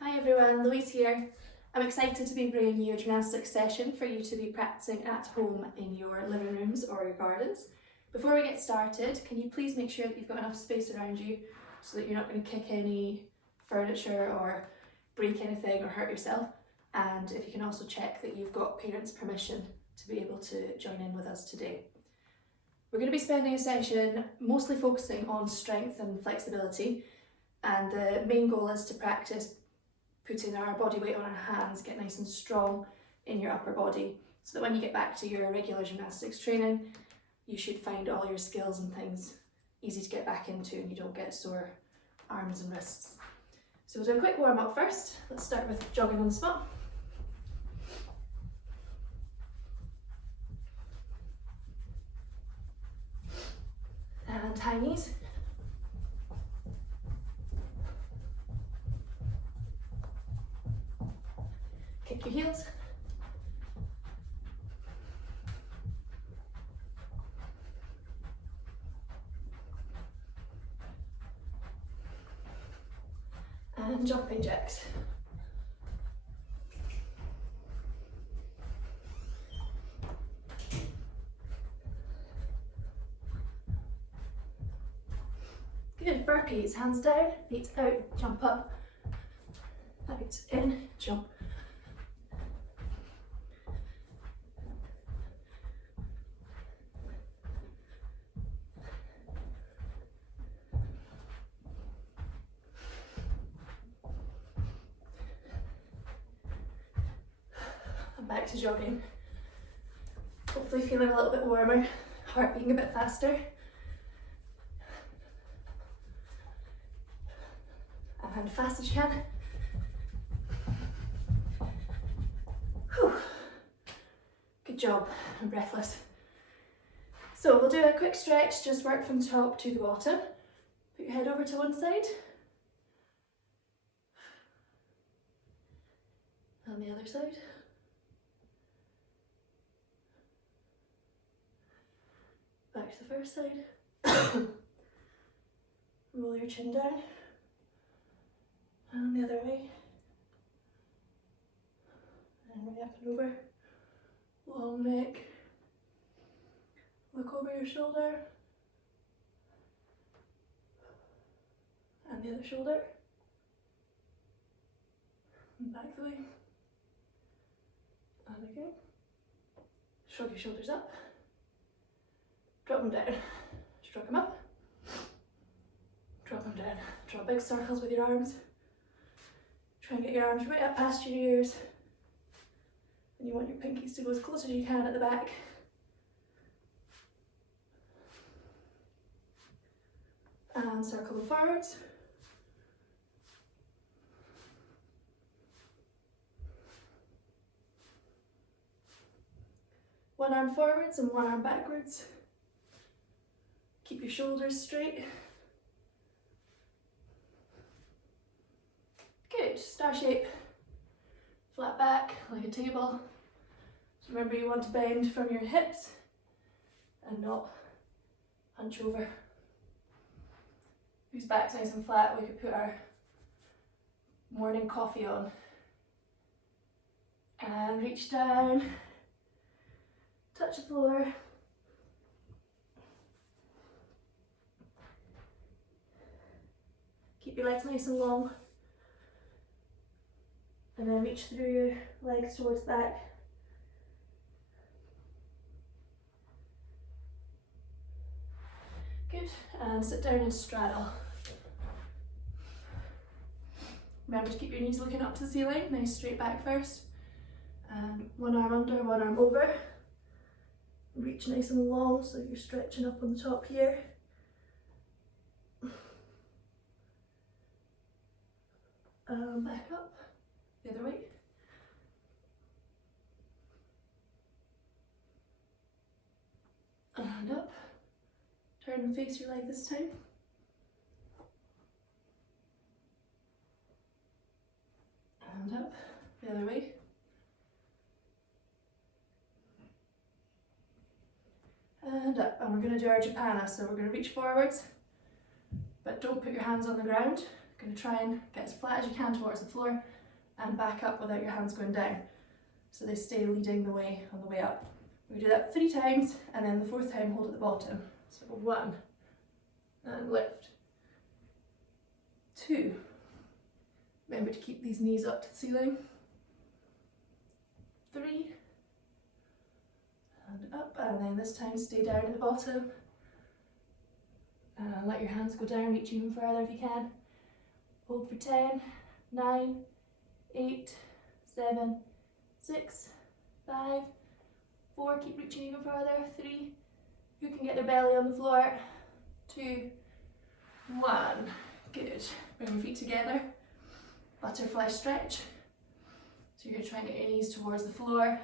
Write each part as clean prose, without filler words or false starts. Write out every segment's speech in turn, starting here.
Hi everyone, Louise here. I'm excited to be bringing you a gymnastics session for you to be practicing at home in your living rooms or your gardens. Before we get started, can you please make sure that you've got enough space around you so that you're not going to kick any furniture or break anything or hurt yourself, and if you can also check that you've got parents' permission to be able to join in with us today. We're going to be spending a session mostly focusing on strength and flexibility, and the main goal is to practice putting our body weight on our hands, get nice and strong in your upper body, so that when you get back to your regular gymnastics training, you should find all your skills and things easy to get back into and you don't get sore arms and wrists. So we'll do a quick warm up first. Let's start with jogging on the spot. And high knees. Kick your heels. And jumping jacks. Good, burpees, hands down, feet out, jump up, out, in, jump. Back to jogging. Hopefully feeling a little bit warmer, heart beating a bit faster. And fast as you can. Whew. Good job, I'm breathless. So we'll do a quick stretch, just work from top to the bottom. Put your head over to one side. And the other side. Back to the first side. Roll your chin down. And the other way. And way up and over. Long neck. Look over your shoulder. And the other shoulder. And back the way. And again. Shrug your shoulders up. Drop them down, shrug them up, drop them down. Draw big circles with your arms. Try and get your arms right up past your ears. And you want your pinkies to go as close as you can at the back. And circle them forwards. One arm forwards and one arm backwards. Keep your shoulders straight. Good, star shape. Flat back, like a table. So remember, you want to bend from your hips and not hunch over. Whose back's nice and flat, we could put our morning coffee on. And reach down, touch the floor. Keep your legs nice and long, and then reach through your legs towards the back. Good, and sit down and straddle. Remember to keep your knees looking up to the ceiling, nice straight back first. And one arm under, one arm over. Reach nice and long so you're stretching up on the top here. Back up, the other way. And up. Turn and face your leg this time. And up, the other way. And up, and we're going to do our Japana, so we're going to reach forwards, but don't put your hands on the ground, You're going to try and get as flat as you can towards the floor and back up without your hands going down, so they stay leading the way on the way up. We do that 3 times, and then the 4th time hold at the bottom. So 1, and lift. 2. Remember to keep these knees up to the ceiling. 3, and up, and then this time stay down at the bottom. And let your hands go down, reach even further if you can. Hold for 10, 9, 8, 7, 6, 5, 4, keep reaching even further, 3, who can get their belly on the floor, 2, 1, good. Bring your feet together, butterfly stretch. So you're trying to get your knees towards the floor,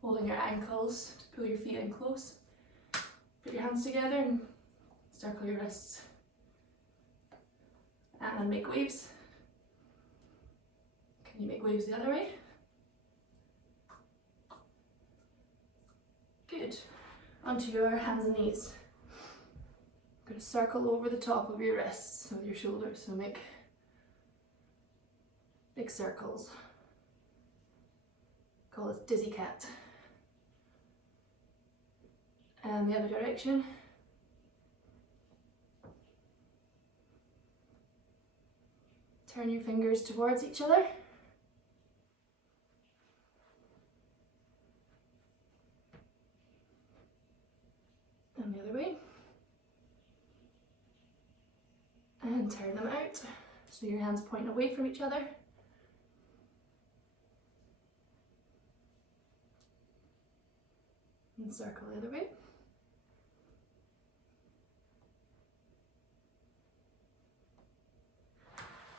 holding your ankles to pull your feet in close. Put your hands together and circle your wrists. And make waves. Can you make waves the other way? Good. Onto your hands and knees. I'm going to circle over the top of your wrists with your shoulders, so make big circles. Call this dizzy cat. And the other direction. Turn your fingers towards each other. And the other way. And turn them out. So your hands point away from each other. And circle the other way.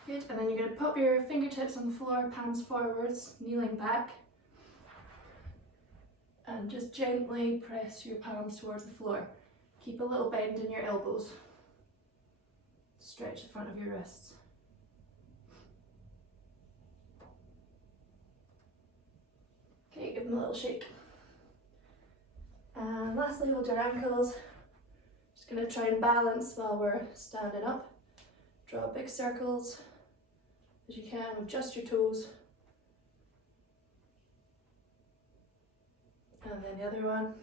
Good, and then you're going to pop your fingertips on the floor, palms forwards, kneeling back. And just gently press your palms towards the floor. Keep a little bend in your elbows. Stretch the front of your wrists. Okay, give them a little shake. And lastly, hold your ankles. Just going to try and balance while we're standing up. Draw big circles as you can with just your toes. And then the other one.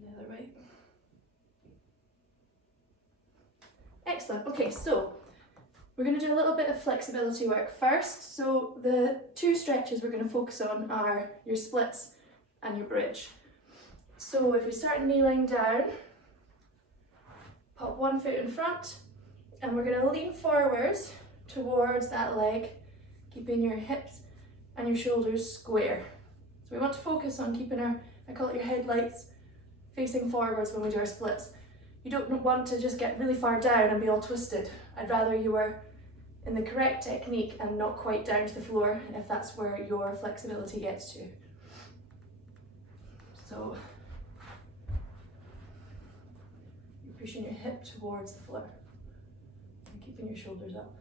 The other way. Excellent. Okay, so we're going to do a little bit of flexibility work first. So the 2 stretches we're going to focus on are your splits and your bridge. So if we start kneeling down, pop one foot in front, and we're going to lean forwards towards that leg, keeping your hips and your shoulders square. So we want to focus on keeping our, I call it your headlights, facing forwards when we do our splits. You don't want to just get really far down and be all twisted. I'd rather you were in the correct technique and not quite down to the floor, if that's where your flexibility gets to. So you're pushing your hip towards the floor and keeping your shoulders up.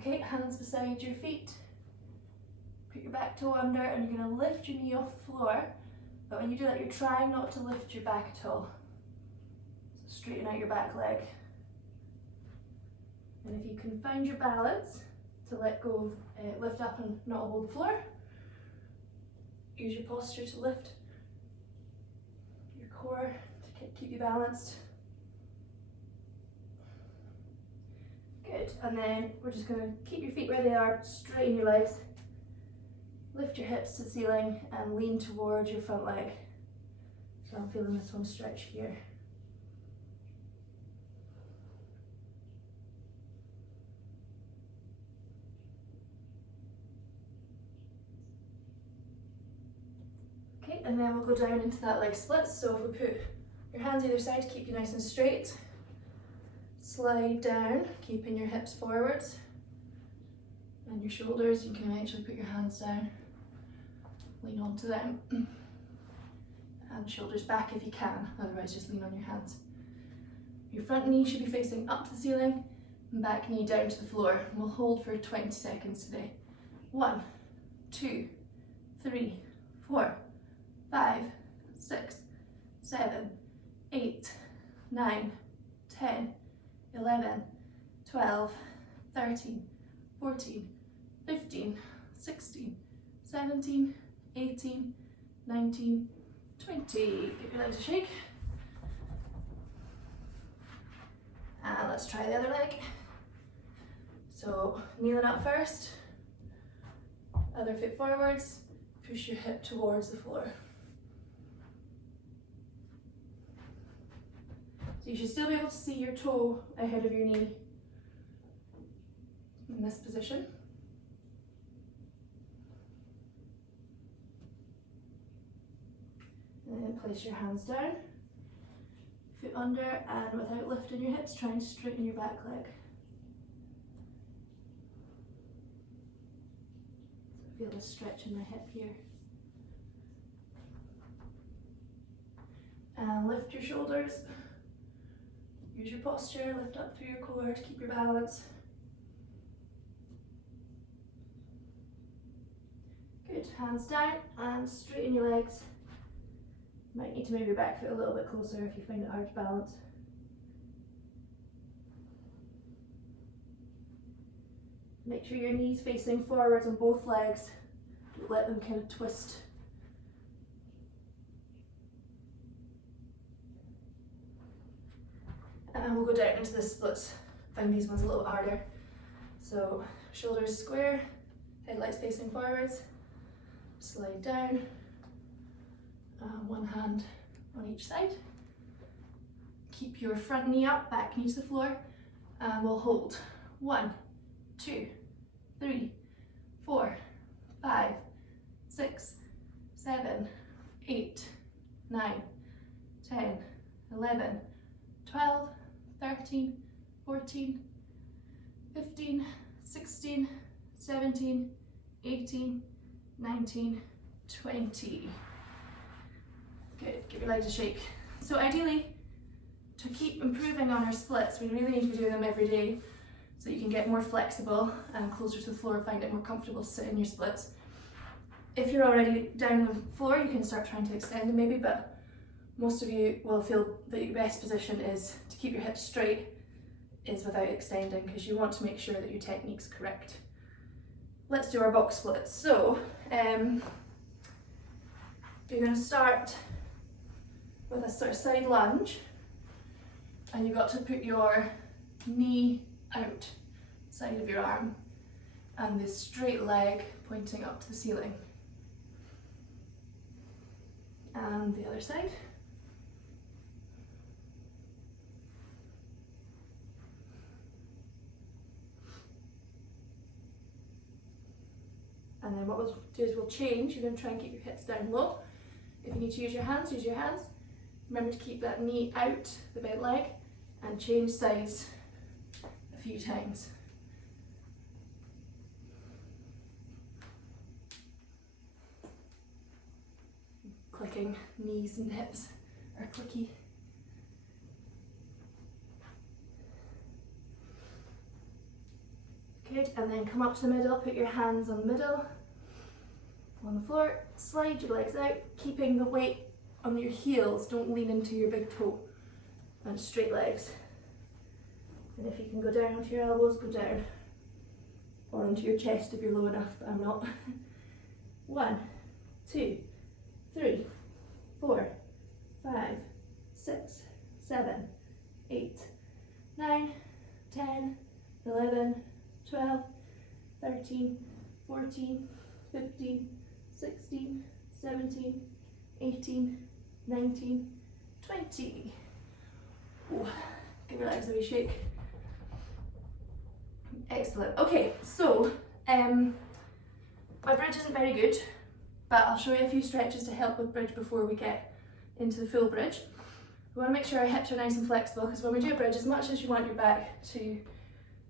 Okay, hands beside your feet. Put your back toe under, and you're going to lift your knee off the floor. But when you do that, you're trying not to lift your back at all. So straighten out your back leg. And if you can find your balance to let go of, lift up and not hold the floor. Use your posture to lift your core to keep you balanced. Good, and then we're just going to keep your feet where they are, straighten your legs, lift your hips to the ceiling and lean towards your front leg. So I'm feeling this one stretch here. Okay, and then we'll go down into that leg split. So if we put your hands either side to keep you nice and straight, slide down, keeping your hips forwards and your shoulders. You can eventually put your hands down, lean onto them, and shoulders back if you can, otherwise just lean on your hands. Your front knee should be facing up to the ceiling and back knee down to the floor. We'll hold for 20 seconds today. 1, 2, 3, 4, 5, 6, 7, 8, 9, 10, 11, 12, 13, 14, 15, 16, 17, 18, 19, 20. Give your legs a shake. And let's try the other leg. So kneeling up first, other foot forwards, push your hip towards the floor. So you should still be able to see your toe ahead of your knee in this position. And then place your hands down, foot under, and without lifting your hips, try and straighten your back leg. So feel the stretch in my hip here. And lift your shoulders. Use your posture, lift up through your core to keep your balance. Good, hands down and straighten your legs. Might need to move your back foot a little bit closer if you find it hard to balance. Make sure your knees facing forwards on both legs. Don't let them kind of twist. And we'll go down into the splits. Find these ones a little bit harder. So shoulders square, headlights facing forwards, slide down. One hand on each side. Keep your front knee up, back knee to the floor, and we'll hold 1, 2, 3, 4, 5, 6, 7, 8, 9, 10, 11, 12, 13, 14, 15, 16, 17, 18, 19, 20. Good, give your legs a shake. So ideally, to keep improving on our splits, we really need to be doing them every day so you can get more flexible and closer to the floor, find it more comfortable to sit in your splits. If you're already down on the floor, you can start trying to extend them maybe, but most of you will feel that your best position is to keep your hips straight is without extending, because you want to make sure that your technique's correct. Let's do our box splits. So, you're going to start with a sort of side lunge, and you've got to put your knee out side of your arm and the straight leg pointing up to the ceiling. And the other side. And then what we'll do is we'll change. You're going to try and keep your hips down low. If you need to use your hands, use your hands. Remember to keep that knee out, the bent leg, and change sides a few times. Clicking knees and hips are clicky. Good, and then come up to the middle, put your hands on the middle, on the floor, slide your legs out, keeping the weight on your heels, don't lean into your big toe, and straight legs. And if you can go down onto your elbows, go down, or onto your chest if you're low enough, but I'm not. 1, 2, 3, 4, 5, 6, 7, 8, 9, 10, 11, 12, 13, 14, 15, 16, 17, 18, 19, 20. Ooh, give your legs a wee shake. Excellent. Okay, so my bridge isn't very good, but I'll show you a few stretches to help with bridge before we get into the full bridge. We want to make sure our hips are nice and flexible, because when we do a bridge, as much as you want your back to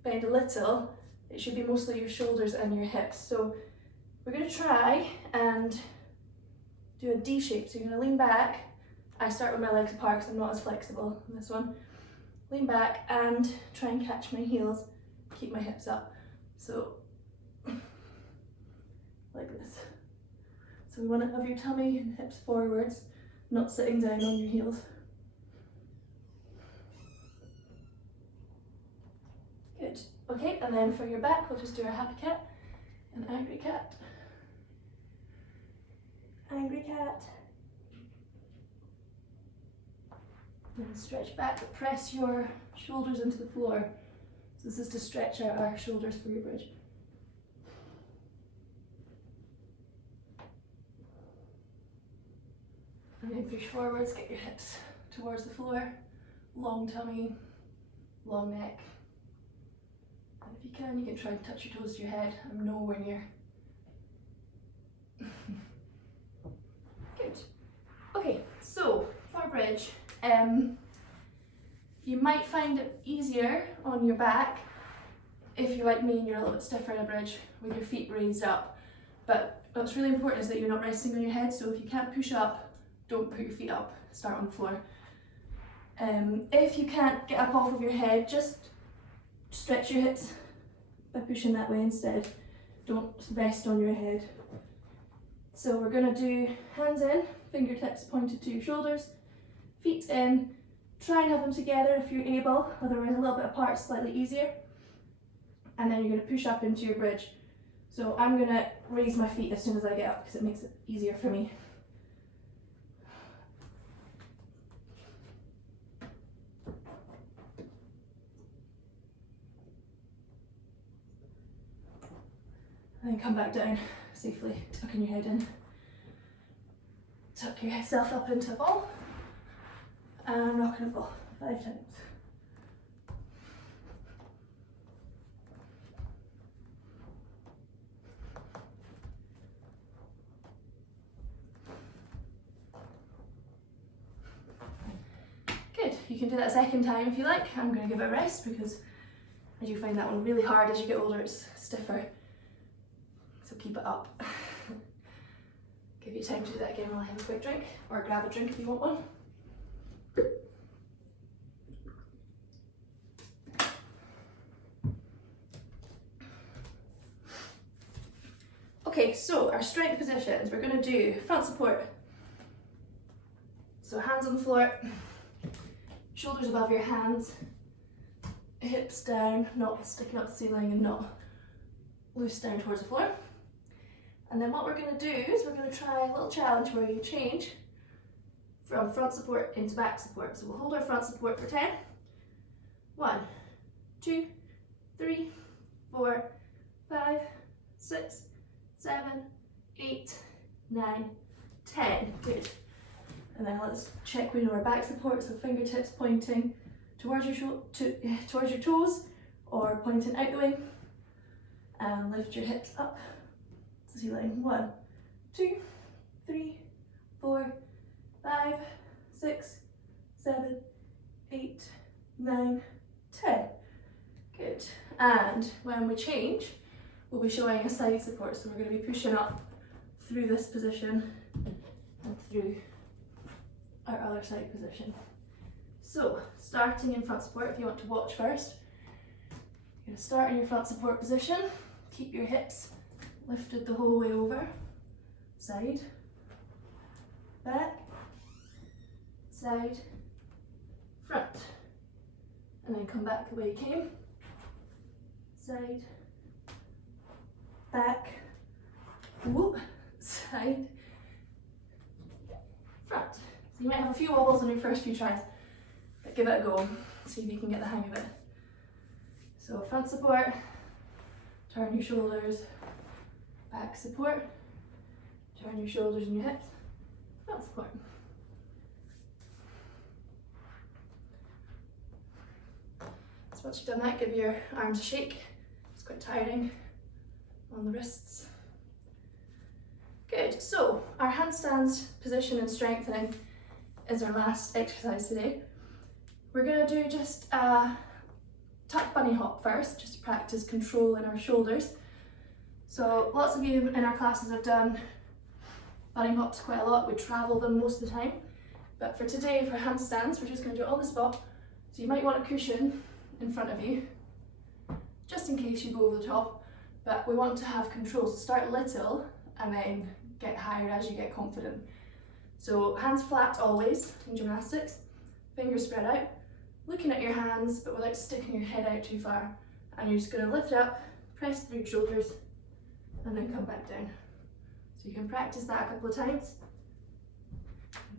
bend a little, it should be mostly your shoulders and your hips. So we're going to try and do a D shape. So you're going to lean back. I start with my legs apart because I'm not as flexible in this one. Lean back and try and catch my heels, keep my hips up. So like this. So we want to have your tummy and hips forwards, not sitting down on your heels. Good. Okay, and then for your back, we'll just do our happy cat and angry cat. Angry cat. And stretch back, but press your shoulders into the floor. So this is to stretch out our shoulders for your bridge. And then push forwards, get your hips towards the floor. Long tummy, long neck. And if you can try and touch your toes to your head. I'm nowhere near. Good. Okay, so for bridge, you might find it easier on your back if you're like me and you're a little bit stiffer in a bridge with your feet raised up. But what's really important is that you're not resting on your head, so if you can't push up, don't put your feet up, start on the floor. If you can't get up off of your head, just stretch your hips by pushing that way instead. Don't rest on your head. So we're going to do hands in, fingertips pointed to your shoulders, feet in. Try and have them together if you're able, otherwise a little bit apart is slightly easier. And then you're going to push up into your bridge. So I'm going to raise my feet as soon as I get up because it makes it easier for me. And then come back down safely, tucking your head in. Tuck yourself up into a ball. And rocking a ball 5 times. Good, you can do that a second time if you like. I'm going to give it a rest because I do find that one really hard. As you get older, it's stiffer. So keep it up. Give you time to do that again while I have a quick drink, or grab a drink if you want one. Okay, so our strength positions, we're going to do front support. So hands on the floor, shoulders above your hands, hips down, not sticking up the ceiling and not loose down towards the floor. And then what we're going to do is we're going to try a little challenge where you change from front support into back support. So we'll hold our front support for 10. 1, 2, 3, 4, 5, 6, 7, 8, 9, 10. Good. And then let's check we know our back support, so fingertips pointing towards your toes or pointing out the way. And lift your hips up to the ceiling. 1, 2, 3, 4, 5, 6, 7, 8, 9, 10. Good. And when we change, we'll be showing a side support. So we're going to be pushing up through this position and through our other side position. So starting in front support, if you want to watch first, you're going to start in your front support position. Keep your hips lifted the whole way over. Side, back, side, front. And then come back the way you came. Side, back, whoop, side, front. So you might have a few wobbles on your first few tries, but give it a go. See if you can get the hang of it. So front support, turn your shoulders, back support, turn your shoulders and your hips, front support. So once you've done that, give your arms a shake. It's quite tiring on the wrists. Good, so our handstands position and strengthening is our last exercise today. We're going to do just a tuck bunny hop first, just to practice control in our shoulders. So lots of you in our classes have done bunny hops quite a lot. We travel them most of the time. But for today, for handstands, we're just going to do it on the spot. So you might want a cushion in front of you, just in case you go over the top. But we want to have control, so start little and then get higher as you get confident. So hands flat always in gymnastics, fingers spread out, looking at your hands but without sticking your head out too far. And you're just going to lift up, press through your shoulders, and then come back down. So you can practice that a couple of times,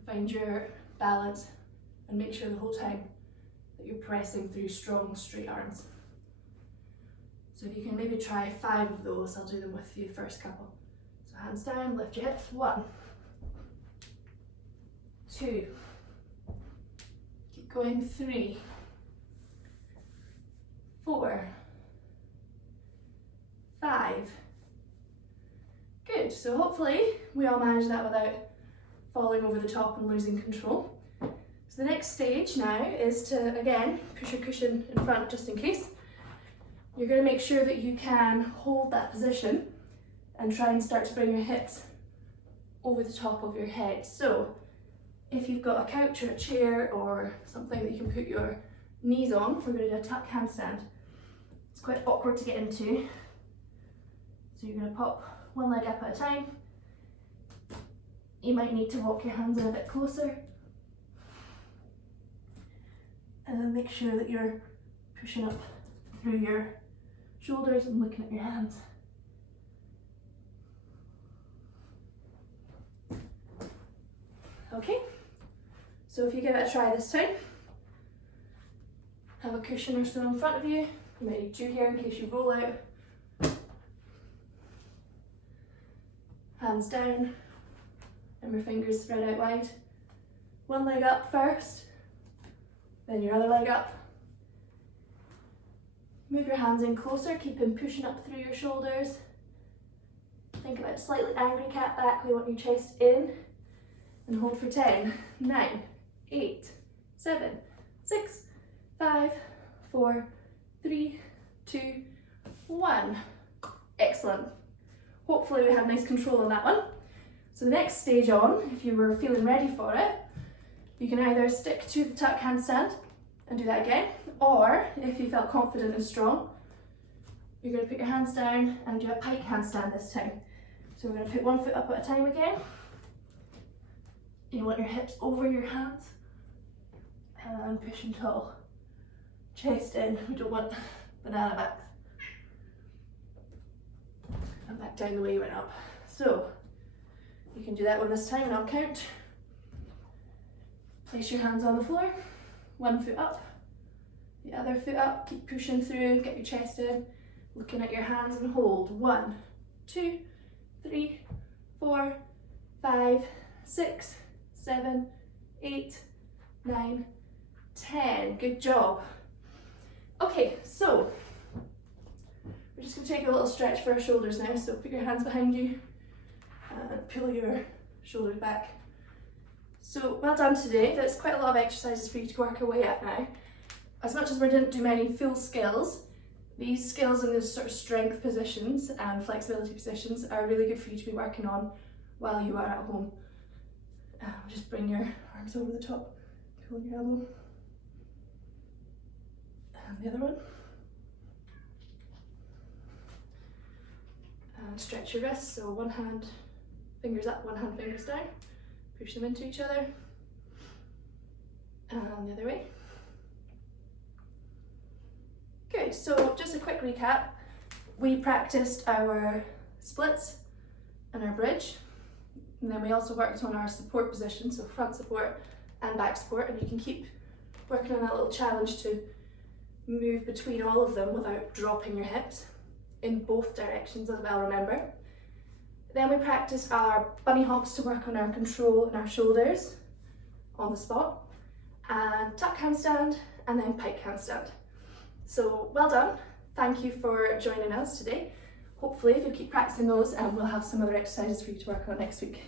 find your balance, and make sure the whole time that you're pressing through strong straight arms. So if you can maybe try 5 of those, I'll do them with you the first couple. So hands down, lift your hips, 1, 2, keep going, 3, 4, 5. Good, so hopefully we all manage that without falling over the top and losing control. So the next stage now is to, again, push your cushion in front just in case. You're going to make sure that you can hold that position and try and start to bring your hips over the top of your head. So if you've got a couch or a chair or something that you can put your knees on, we're going to do a tuck handstand. It's quite awkward to get into. So you're going to pop one leg up at a time. You might need to walk your hands in a bit closer. And then make sure that you're pushing up through your shoulders and looking at your hands. Okay, so if you give it a try this time, have a cushion or so in front of you. You might need 2 here in case you roll out. Hands down, and your fingers spread out wide. One leg up first, then your other leg up. Move your hands in closer, keep them pushing up through your shoulders. Think about slightly angry cat back. We want your chest in, and hold for 10, 9, 8, 7, 6, 5, 4, 3, 2, 1. Excellent. Hopefully we have nice control on that one. So the next stage on, if you were feeling ready for it, you can either stick to the tuck handstand and do that again, or if you felt confident and strong, you're going to put your hands down and do a pike handstand this time. So we're going to put one foot up at a time again. You want your hips over your hands and push until chest in. We don't want banana backs. And back down the way you went up. So you can do that one this time and I'll count. Place your hands on the floor, one foot up, the other foot up, keep pushing through, get your chest in, looking at your hands and hold. 1, 2, 3, 4, 5, 6, 7, 8, 9, 10. Good job. Okay, so we're just going to take a little stretch for our shoulders now, so put your hands behind you and pull your shoulders back. So well done today. That's quite a lot of exercises for you to work away at now. As much as we didn't do many full skills, these skills in those sort of strength positions and flexibility positions are really good for you to be working on while you are at home. Just bring your arms over the top, pull your elbow, and the other one. And stretch your wrists, so one hand, fingers up, one hand, fingers down. Push them into each other. And the other way. Good, so just a quick recap. We practiced our splits and our bridge. And then we also worked on our support position, so front support and back support. And you can keep working on that little challenge to move between all of them without dropping your hips in both directions as well, remember. Then we practice our bunny hops to work on our control and our shoulders on the spot, and tuck handstand, and then pike handstand. So well done. Thank you for joining us today. Hopefully if you keep practicing those, we'll have some other exercises for you to work on next week.